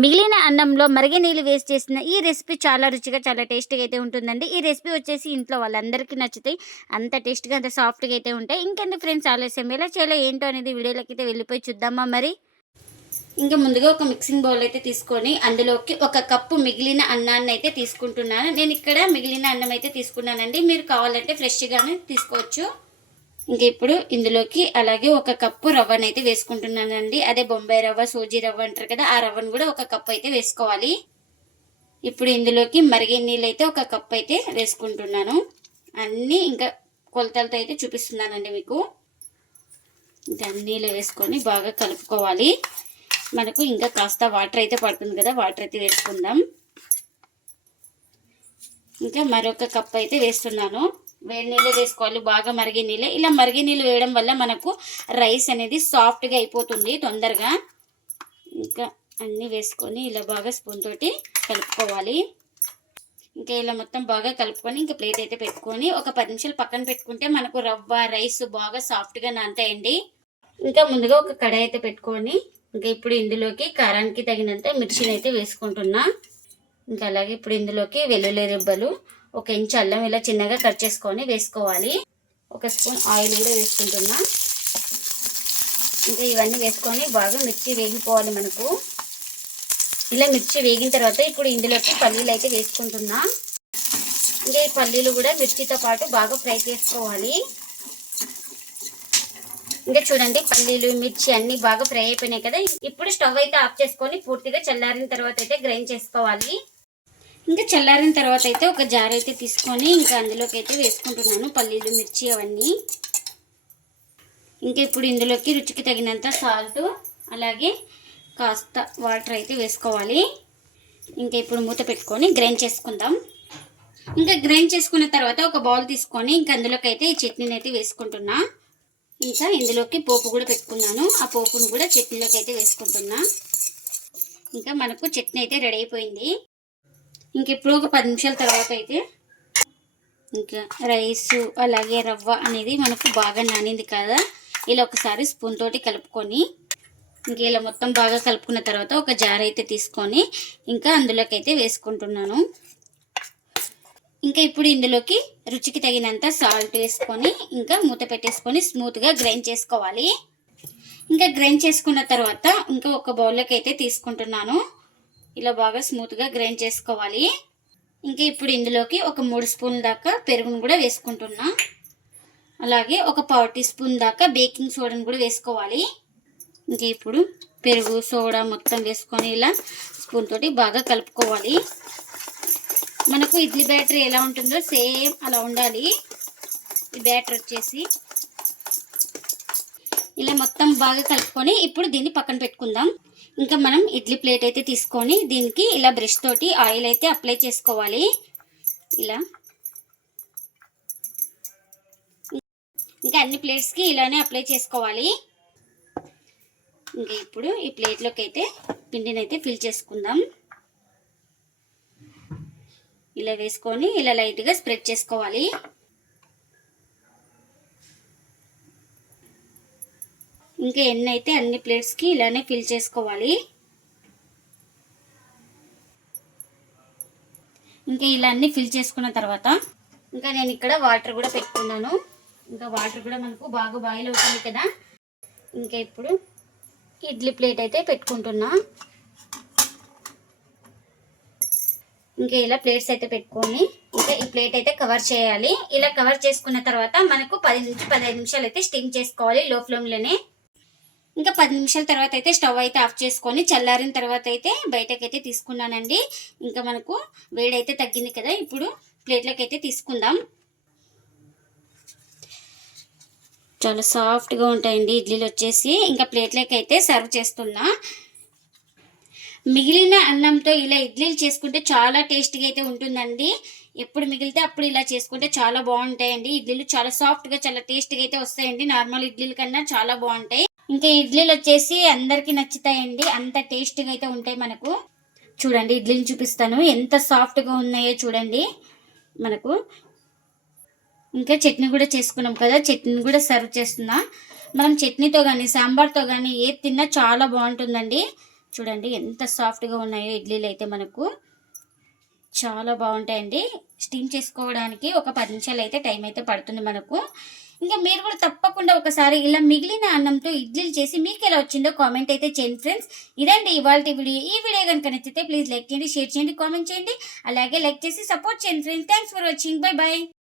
మిగిలిన అన్నంలో మరిగే నీళ్ళు వేస్ట్ చేసిన ఈ రెసిపీ చాలా రుచిగా చాలా టేస్టీగా అయితే ఉంటుందండి. ఈ రెసిపీ వచ్చేసి ఇంట్లో వాళ్ళందరికీ నచ్చుతాయి. అంత టేస్ట్‌గా అంత సాఫ్ట్‌గా అయితే ఉంటాయి. ఇంకెందుకు ఫ్రెండ్స్ ఆలస్యం, ఎలా చేయాలో ఏంటో అనేది వీడియోలోకి అయితే వెళ్ళిపోయి చూద్దామా మరి. ఇంకా ముందుగా ఒక మిక్సింగ్ బౌల్ అయితే తీసుకొని అందులోకి ఒక కప్పు మిగిలిన అన్నాన్ని అయితే తీసుకుంటున్నాను. నేను ఇక్కడ మిగిలిన అన్నం అయితే తీసుకున్నానండి. మీరు కావాలంటే ఫ్రెష్‌గానే తీసుకోవచ్చు. ఇంక ఇప్పుడు ఇందులోకి అలాగే ఒక కప్పు రవ్వనైతే వేసుకుంటున్నానండి. అదే బొంబాయి రవ్వ, సూజీ రవ్వ అంటారు కదా, ఆ రవ్వను కూడా ఒక కప్పు అయితే వేసుకోవాలి. ఇప్పుడు ఇందులోకి మరిగే నీళ్ళు అయితే ఒక కప్పు అయితే వేసుకుంటున్నాను. అన్నీ ఇంకా కొలతలతో అయితే చూపిస్తున్నానండి మీకు. ఇంకా నీళ్ళు వేసుకొని బాగా కలుపుకోవాలి. మనకు ఇంకా కాస్త వాటర్ అయితే పడుతుంది కదా, వాటర్ అయితే వేసుకుందాం. ఇంకా మరొక కప్పు అయితే వేస్తున్నాను. వేడి నీళ్ళు వేసుకోవాలి, బాగా మరిగే నీళ్ళు. ఇలా మరిగే నీళ్ళు వేయడం వల్ల మనకు రైస్ అనేది సాఫ్ట్గా అయిపోతుంది తొందరగా. ఇంకా అన్నీ వేసుకొని ఇలా బాగా స్పూన్ తోటి కలుపుకోవాలి. ఇంకా ఇలా మొత్తం బాగా కలుపుకొని ఇంకా ప్లేట్ అయితే పెట్టుకొని ఒక 10 నిమిషాలు పక్కన పెట్టుకుంటే మనకు రవ్వ రైస్ బాగా సాఫ్ట్గా నానతాయండి. ఇంకా ముందుగా ఒక కడాయి అయితే పెట్టుకొని ఇంకా ఇప్పుడు ఇందులోకి కారానికి తగినంత మిర్చిని అయితే వేసుకుంటున్నా. ఇంకా అలాగే ఇప్పుడు ఇందులోకి వెల్లుల్లి రెబ్బలు, 1 ఇంచు అల్లం ఇలా చిన్నగా కట్ చేసుకొని వేసుకోవాలి. 1 స్పూన్ ఆయిల్ కూడా వేసుకుంటున్నా. ఇంకా ఇవన్నీ వేసుకొని బాగా మిర్చి వేగిపోవాలి మనకు. ఇలా మిర్చి వేగిన తర్వాత ఇప్పుడు ఇందులోకి పల్లీలు అయితే వేసుకుంటున్నా. ఇంకా ఈ పల్లీలు కూడా మిర్చితో పాటు బాగా ఫ్రై చేసుకోవాలి. ఇంకా చూడండి, పల్లీలు మిర్చి అన్ని బాగా ఫ్రై అయిపోయినాయి కదా. ఇప్పుడు స్టవ్ అయితే ఆఫ్ చేసుకొని పూర్తిగా చల్లారిన తర్వాత అయితే గ్రైండ్ చేసుకోవాలి. ఇంకా చల్లారిన తర్వాత అయితే ఒక జార్ అయితే తీసుకొని ఇంకా అందులోకి అయితే వేసుకుంటున్నాను పల్లీలు మిర్చి అవన్నీ. ఇంకా ఇప్పుడు ఇందులోకి రుచికి తగినంత సాల్ట్ అలాగే కాస్త వాటర్ అయితే వేసుకోవాలి. ఇంకా ఇప్పుడు మూత పెట్టుకొని గ్రైండ్ చేసుకుందాం. ఇంకా గ్రైండ్ చేసుకున్న తర్వాత ఒక బౌల్ తీసుకొని ఇంకా అందులోకి అయితే ఈ చట్నీని అయితే వేసుకుంటున్నా. ఇంకా ఇందులోకి పోపు కూడా పెట్టుకున్నాను. ఆ పోపును కూడా చట్నీలోకి అయితే వేసుకుంటున్నా. ఇంకా మనకు చట్నీ అయితే రెడీ అయిపోయింది. ఇంక ఇప్పుడు ఒక 10 నిమిషాల తర్వాత అయితే ఇంకా రైస్ అలాగే రవ్వ అనేది మనకు బాగా నానింది కదా, ఇలా ఒకసారి స్పూన్ తోటి కలుపుకొని ఇంకా ఇలా మొత్తం బాగా కలుపుకున్న తర్వాత ఒక జార్ అయితే తీసుకొని ఇంకా అందులోకి అయితే వేసుకుంటున్నాను. ఇంకా ఇప్పుడు ఇందులోకి రుచికి తగినంత సాల్ట్ వేసుకొని ఇంకా మూత పెట్టేసుకొని స్మూత్గా గ్రైండ్ చేసుకోవాలి. ఇంకా గ్రైండ్ చేసుకున్న తర్వాత ఇంకా ఒక బౌల్లోకి అయితే తీసుకుంటున్నాను. ఇలా బాగా స్మూత్గా గ్రైండ్ చేసుకోవాలి. ఇంకా ఇప్పుడు ఇందులోకి ఒక 3 స్పూన్ల దాకా పెరుగును కూడా వేసుకుంటున్నా. అలాగే ఒక 1/4 టీ స్పూన్ దాకా బేకింగ్ సోడాను కూడా వేసుకోవాలి. ఇంకా ఇప్పుడు పెరుగు సోడా మొత్తం వేసుకొని ఇలా స్పూన్ తోటి బాగా కలుపుకోవాలి. మనకు ఇడ్లీ బ్యాటర్ ఎలా ఉంటుందో సేమ్ అలా ఉండాలి ఈ బ్యాటర్ వచ్చేసి. ఇలా మొత్తం బాగా కలుపుకొని ఇప్పుడు దీన్ని పక్కన పెట్టుకుందాం. ఇంకా మనం ఇడ్లీ ప్లేట్ అయితే తీసుకొని దీనికి ఇలా బ్రష్ తోటి ఆయిల్ అయితే అప్లై చేసుకోవాలి. ఇలా ఇంకా అన్ని ప్లేట్స్కి ఇలానే అప్లై చేసుకోవాలి. ఇంకా ఇప్పుడు ఈ ప్లేట్లోకి అయితే పిండిని అయితే ఫిల్ చేసుకుందాం. ఇలా వేసుకొని ఇలా లైట్గా స్ప్రెడ్ చేసుకోవాలి. ఇంకా ఎన్ని అయితే అన్ని ప్లేట్స్కి ఇలానే ఫిల్ చేసుకోవాలి. ఇంకా ఇలా అన్ని ఫిల్ చేసుకున్న తర్వాత ఇంకా నేను ఇక్కడ వాటర్ కూడా పెట్టుకున్నాను. ఇంకా వాటర్ కూడా మనకు బాగా బాయిల్ అవుతుంది కదా. ఇంకా ఇప్పుడు ఇడ్లీ ప్లేట్ అయితే పెట్టుకుంటున్నా. ఇంకా ఇలా ప్లేట్స్ అయితే పెట్టుకొని ఇంకా ఈ ప్లేట్ అయితే కవర్ చేయాలి. ఇలా కవర్ చేసుకున్న తర్వాత మనకు 10 నుంచి 15 నిమిషాలు అయితే స్టీమ్ చేసుకోవాలి లో ఫ్లేమ్లోనే. ఇంకా 10 నిమిషాల తర్వాత అయితే స్టవ్ అయితే ఆఫ్ చేసుకొని చల్లారిన తర్వాత అయితే బయటకైతే తీసుకున్నానండి. ఇంకా మనకు వేడైతే తగ్గింది కదా, ఇప్పుడు ప్లేట్లోకి అయితే తీసుకుందాం. చాలా సాఫ్ట్గా ఉంటాయండి ఇడ్లీలు వచ్చేసి. ఇంకా ప్లేట్లోకి అయితే సర్వ్ చేస్తున్నా. మిగిలిన అన్నంతో ఇలా ఇడ్లీలు చేసుకుంటే చాలా టేస్టీగా అయితే ఉంటుందండి. ఎప్పుడు మిగిలితే అప్పుడు ఇలా చేసుకుంటే చాలా బాగుంటాయండి. ఇడ్లీలు చాలా సాఫ్ట్గా చాలా టేస్టీగా అయితే వస్తాయండి. నార్మల్ ఇడ్లీల కన్నా చాలా బాగుంటాయి. ఇంకా ఇడ్లీలు వచ్చేసి అందరికీ నచ్చుతాయండి, అంత టేస్టీగా అయితే ఉంటాయి మనకు. చూడండి ఇడ్లీని చూపిస్తాను ఎంత సాఫ్ట్గా ఉన్నాయో చూడండి మనకు. ఇంకా చట్నీ కూడా చేసుకున్నాం కదా, చట్నీని కూడా సర్వ్ చేస్తున్నా. మనం చట్నీతో కానీ సాంబార్తో కానీ ఏది తిన్నా చాలా బాగుంటుందండి. చూడండి ఎంత సాఫ్ట్గా ఉన్నాయో ఇడ్లీలు అయితే మనకు చాలా బాగుంటాయండి. స్టీమ్ చేసుకోవడానికి ఒక 10 నిమిషాలు అయితే టైం అయితే పడుతుంది మనకు. ఇంకా మీరు కూడా తప్పకుండా ఒకసారి ఇలా మిగిలిన అన్నంతో ఇడ్లీలు చేసి మీకు ఎలా వచ్చిందో కామెంట్ అయితే చేయండి ఫ్రెండ్స్. ఇదండి ఇవాల్టి వీడియో. ఈ వీడియో కనుక నచ్చితే ప్లీజ్ లైక్ చేయండి, షేర్ చేయండి, కామెంట్ చేయండి. అలాగే లైక్ చేసి సపోర్ట్ చేయండి friends. Thanks for watching. Bye bye.